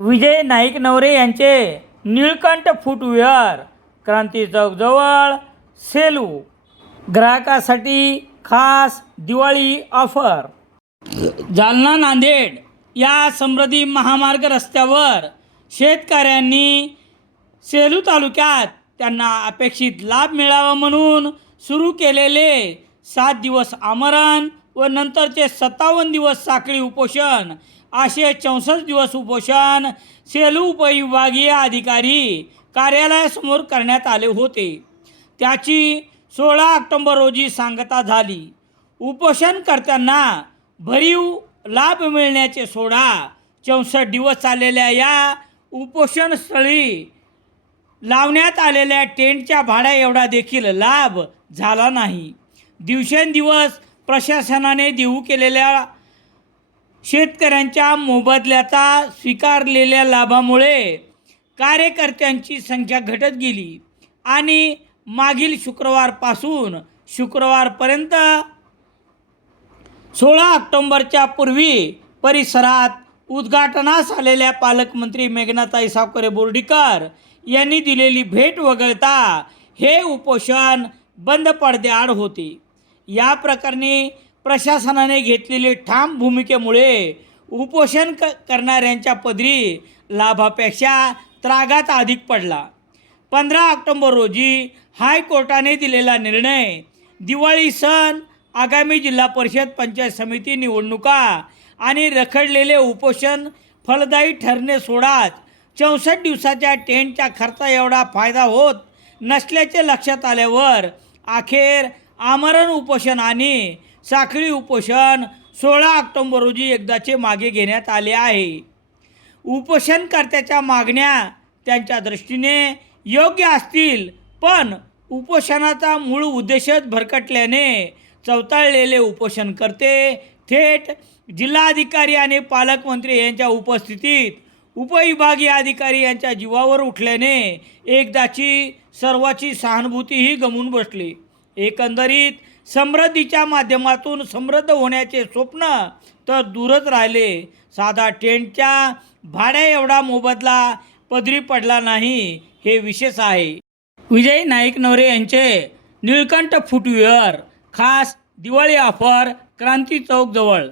विजय नाईक नवरे यांचे निळकंठ फुटवेअर क्रांती चौकजवळ सेलू. ग्राहकासाठी खास दिवाळी ऑफर. जालना नांदेड या समृद्धी महामार्ग रस्त्यावर शेतकऱ्यांनी सेलू तालुक्यात त्यांना अपेक्षित लाभ मिळावा म्हणून सुरू केलेले सात दिवस आमरण व नंतरचे सत्तावन्न दिवस साखळी उपोषण असे चौसष्ट दिवस उपोषण सेलू उपविभागीय अधिकारी कार्यालयासमोर करण्यात आले होते. त्याची सोळा ऑक्टोंबर रोजी सांगता झाली. उपोषणकर्त्यांना भरीव लाभ मिळण्याचे सोडा चौसष्ट दिवस चाललेल्या या उपोषणस्थळी लावण्यात आलेल्या टेंटच्या भाड्या एवढा देखील लाभ झाला नाही. दिवसेंदिवस प्रशासनाने देऊ केलेल्या शेतकऱ्यांच्या मोबदल्याचा स्वीकारलेल्या लाभामुळे कार्यकर्त्यांची संख्या घटत गेली आणि मागील शुक्रवारपासून शुक्रवारपर्यंत सोळा ऑक्टोंबरच्या पूर्वी परिसरात उद्घाटनास आलेल्या पालकमंत्री मेघनाताई सावकरे बोर्डीकर यांनी दिलेली भेट वगळता हे उपोषण बंद पडद्याआड होते. या प्रकरणी प्रशासनाने घेतलेली ठाम भूमिकेमुळे उपोषण क करणाऱ्यांच्या पदरी लाभापेक्षा त्रागात अधिक पडला. पंधरा ऑक्टोंबर रोजी हायकोर्टाने दिलेला निर्णय दिवाळी सण आगामी जिल्हा परिषद पंचायत समिती निवडणुका आणि रखडलेले उपोषण फलदायी ठरणे सोडाच चौसष्ट दिवसाच्या टेंटच्या खर्चा एवढा फायदा होत नसल्याचे लक्षात आल्यावर अखेर आमरण उपोषण आणि साखळी उपोषण सोळा ऑक्टोंबर रोजी एकदाचे मागे घेण्यात आले आहे. उपोषणकर्त्याच्या मागण्या त्यांच्या दृष्टीने योग्य असतील पण उपोषणाचा मूळ उद्देशच भरकटल्याने चवताळलेले उपोषणकर्ते थेट जिल्हाधिकारी आणि पालकमंत्री यांच्या उपस्थितीत उपविभागीय अधिकारी यांच्या जीवावर उठल्याने एकदाची सर्वाची सहानुभूतीही गमून बसली. एकंदरीत समृद्धीच्या माध्यमातून समृद्ध होण्याचे स्वप्न तर दूरच राहिले. साधा टेंटच्या भाड्या एवढा मोबदला पदरी पडला नाही हे विशेष आहे. विजय नाईक नवरे यांचे निळकंठ फुटवेअर खास दिवाळी ऑफर क्रांती चौक जवळ.